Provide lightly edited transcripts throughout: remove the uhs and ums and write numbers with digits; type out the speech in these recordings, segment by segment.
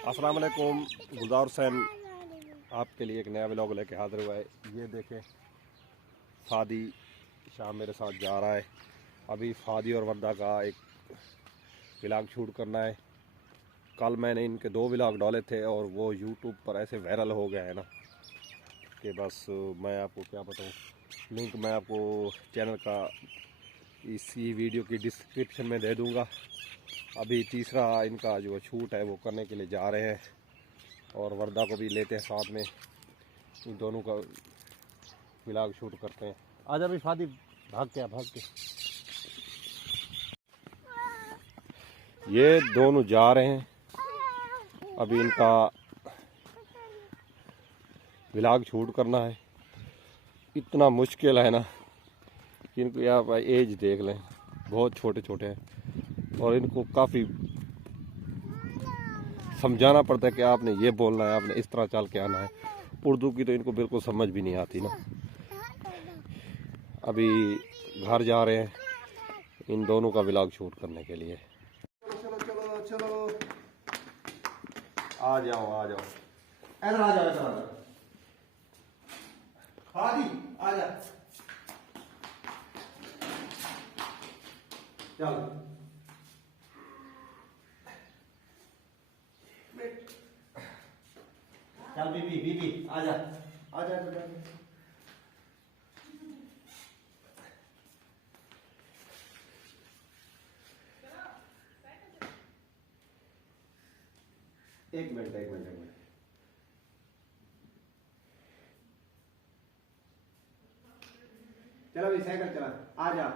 अस्सलाम वालेकुम। गुलजार हुसैन आपके लिए एक नया व्लॉग लेके हाजिर हुआ है। ये देखें, फादी शाम मेरे साथ जा रहा है। अभी फादी और वर्दा का एक व्लॉग शूट करना है। कल मैंने इनके 2 व्लॉग डाले थे और वो यूट्यूब पर ऐसे वायरल हो गए हैं ना कि बस मैं आपको क्या बताऊँ। लिंक मैं आपको चैनल का इसी वीडियो की डिस्क्रिप्शन में दे दूँगा। अभी तीसरा इनका जो शूट है वो करने के लिए जा रहे हैं और वर्दा को भी लेते हैं साथ में। इन दोनों का व्लॉग शूट करते हैं। आज अभी फादी भाग के ये दोनों जा रहे हैं। अभी इनका व्लॉग शूट करना है। इतना मुश्किल है ना कि इनको आप एज देख लें, बहुत छोटे छोटे हैं और इनको काफ़ी समझाना पड़ता है कि आपने ये बोलना है, आपने इस तरह चल के आना है। उर्दू की तो इनको बिल्कुल समझ भी नहीं आती ना। अभी घर जा रहे हैं इन दोनों का व्लॉग शूट करने के लिए। चलो चलो चलो आ जाओ इधर आ जाओ हादी आ जा चल चल बीबी आ जा एक मिनट चलो भाई साइकिल चला आ जा।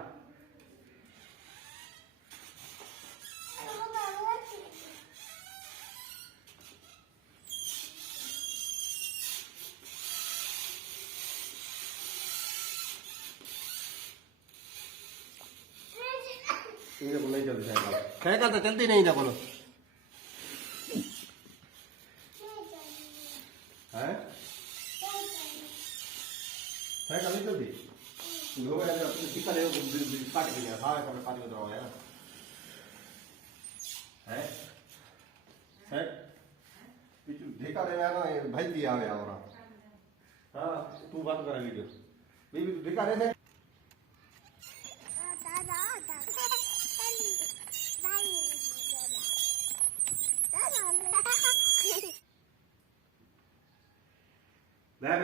नहीं चलती साइकिल तो चलती नहीं था बोलो है साइकिल नहीं चलती लोग टिका ले काट के गया सारे सारे पानी उतरा है है पीछू ढेका ले ना भाई दिया आ गया और हां तू बात कर वीडियो बीबी तू ढेका ले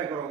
करो